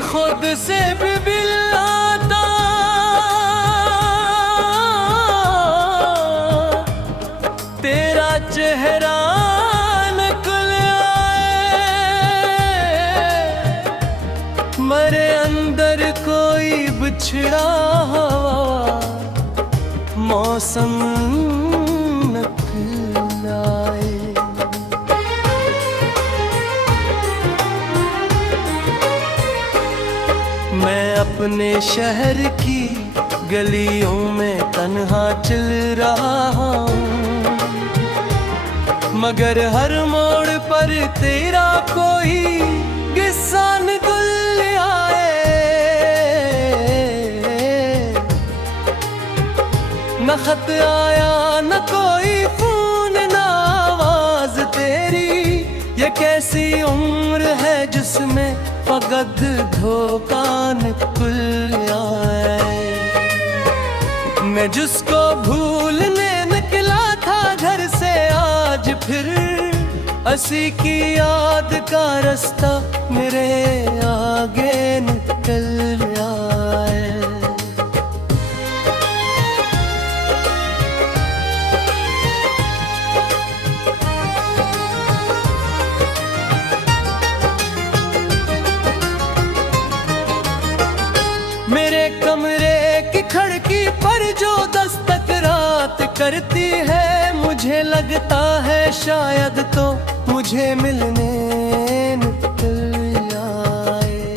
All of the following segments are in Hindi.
खुद से भी बिलाता तेरा चेहरा निकल आए, मरे अंदर कोई बिछड़ा हवा मौसम निकल आए। मैं अपने शहर की गलियों में तन्हा चल रहा हूँ, मगर हर मोड़ पर तेरा कोई किस्सा निकल आए। न खत आया न कोई फोन न आवाज तेरी, ये कैसी उम्र है जिसमें फकत धोखा निकल आए। मैं जिसको भूलने निकला था घर से आज फिर हंसी की याद का रास्ता मेरे आगे निकल आए। मेरे कमरे की खिड़की पर जो दस्तक रात करती है, मुझे लगता है शायद तो मुझे मिलने निकल आए।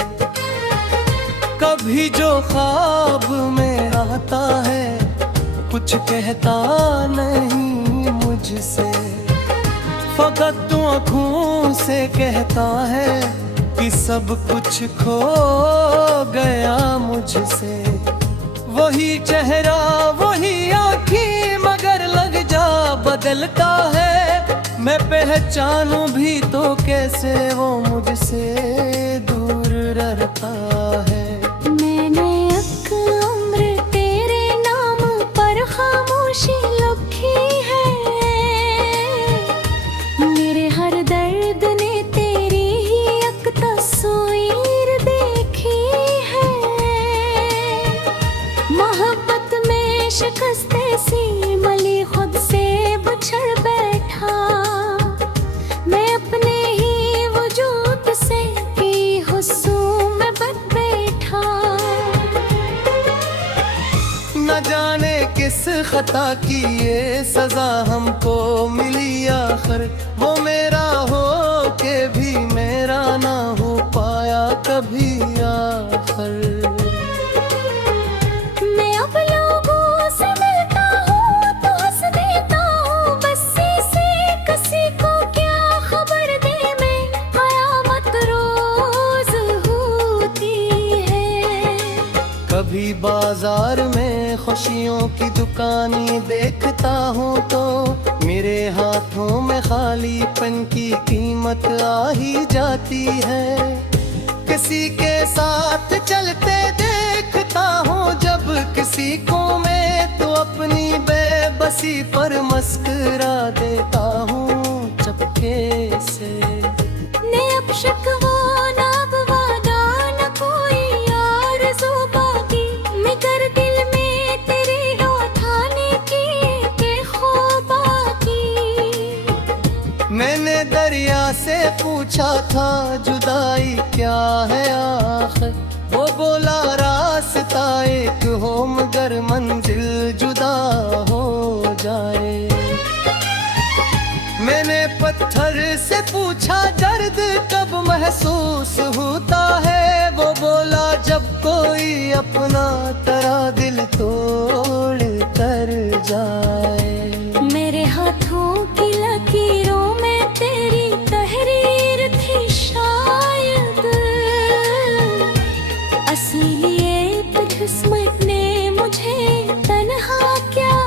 कभी जो ख्वाब में आता है कुछ कहता नहीं मुझसे, फकत तू आँखों से कहता है कि सब कुछ खो गया मुझसे। वही चेहरा वही आँखें मगर लग जा बदलता है, मैं पहचानूं भी तो कैसे वो मुझसे दूर रहता है। मैंने एक उम्र तेरे नाम पर खामोशी लिखी है, मेरे हर दर्द ने तेरी ही एक तस्वीर देखी है। मोहब्बत में शिकस्ते सी मली खुद से बिछड़ बैठा, मैं अपने ही वजूद से की हुस्सूम में बद बैठा। न जाने किस खता की ये सजा हमको मिली आखिर, वो मेरा हो के भी मेरा ना हो पाया कभी आखिर। मैं अब लोगों से मिलता हूँ तो हंस देता हूँ, बस्सी से किसी को क्या खबर दे मैं, कयामत रोज होती है। कभी बाजार में खुशियों की दुकानें देखता हूँ तो मेरे हाथों में खालीपन की कीमत आ ही जाती है। किसी के साथ चलते देखता हूँ जब किसी को मैं, तो अपनी बेबसी पर मुस्कुरा देता हूँ चुपके से। ने अब शिकवा ना अब वादा न कोई आरज़ू बाकी, मगर दिल में तेरे लौटाने की के ख्वाब की। मैंने दरिया से पूछा था जुदाई क्या है आखिर, वो बोला रास्ता एक हो मगर मंजिल जुदा हो जाए। मैंने पत्थर से पूछा दर्द कब महसूस होता है, वो बोला जब कोई अपना तेरा दिल तोड़ कर जाए। मेरे हाथों की लकीरों में तेरी तहरीर थी शायद, असलियत किस्मत ने मुझे तन्हा क्या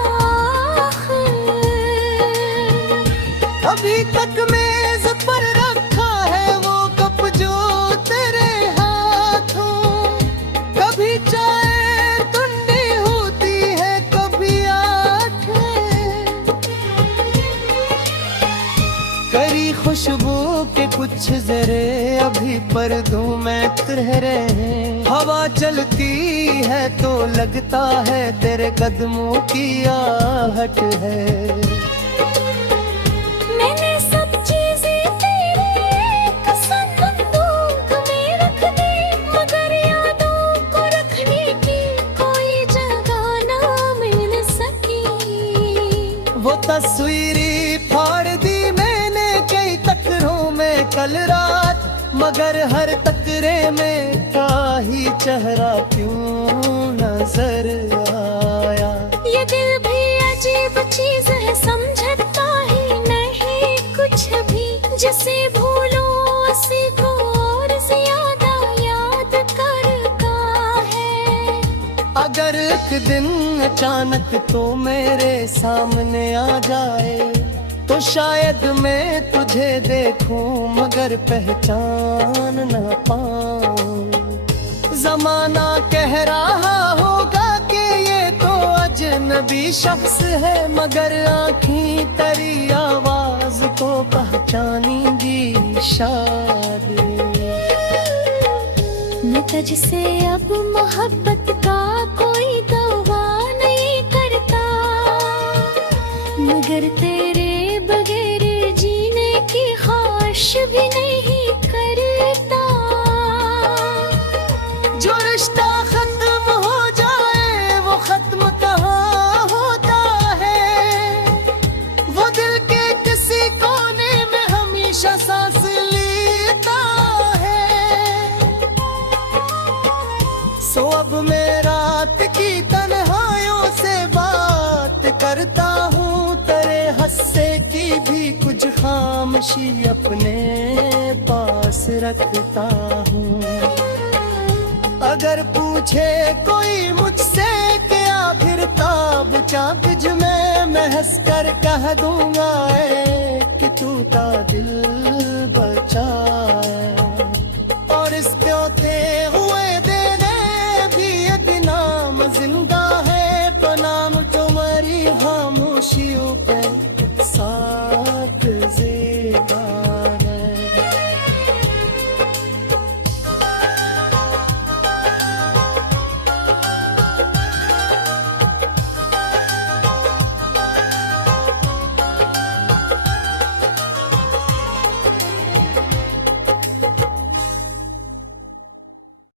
अभी तक मेज पर रखा है वो कप जो तेरे हाथों, कभी चाय ठंडी होती है कभी आंखें, करी खुशबू के कुछ जरे अभी पर धूमें रह रहे हैं। हवा चलती है तो लगता है तेरे कदमों की आहट है। मैंने सब चीजें तेरे एक संदूक में रख दी, मगर यादों को रखने की कोई जगह ना मिल सकी। वो तस्वीरी फाड़ दी मैंने कई टकरों में कल रात, मगर हर टकरे में का ही चेहरा क्यों नजर आया। ये दिल भी अजीब चीज है, समझता ही नहीं कुछ भी। जिसे भूलो उसी को और ज्यादा याद करता है। अगर एक दिन अचानक तो मेरे सामने आ जाए, तो शायद मैं तुझे देखूं मगर पहचान ना पाऊं। जमाना कह रहा होगा कि ये तो अजनबी शख्स है, मगर आँखें तेरी आवाज को पहचानेंगी शायद। मैं तुझसे अब मोहब्बत का कोई दावा नहीं करता, मगर तेरे बगैर जीने की ख्वाहिश भी नहीं करता। जो रिश्ता खत्म हो जाए वो खत्म कहाँ होता है, वो दिल के किसी कोने में हमेशा सांस लेता है। सो अब मैं रात की तन्हाइयों से बात करता हूँ, तेरे हंसने की भी कुछ खामोशी अपने पास रखता हूँ। अगर पूछे कोई मुझसे कि आखिर ताब चाक मैं हंस कर कह दूंगा कि तू ता दिल बचाए।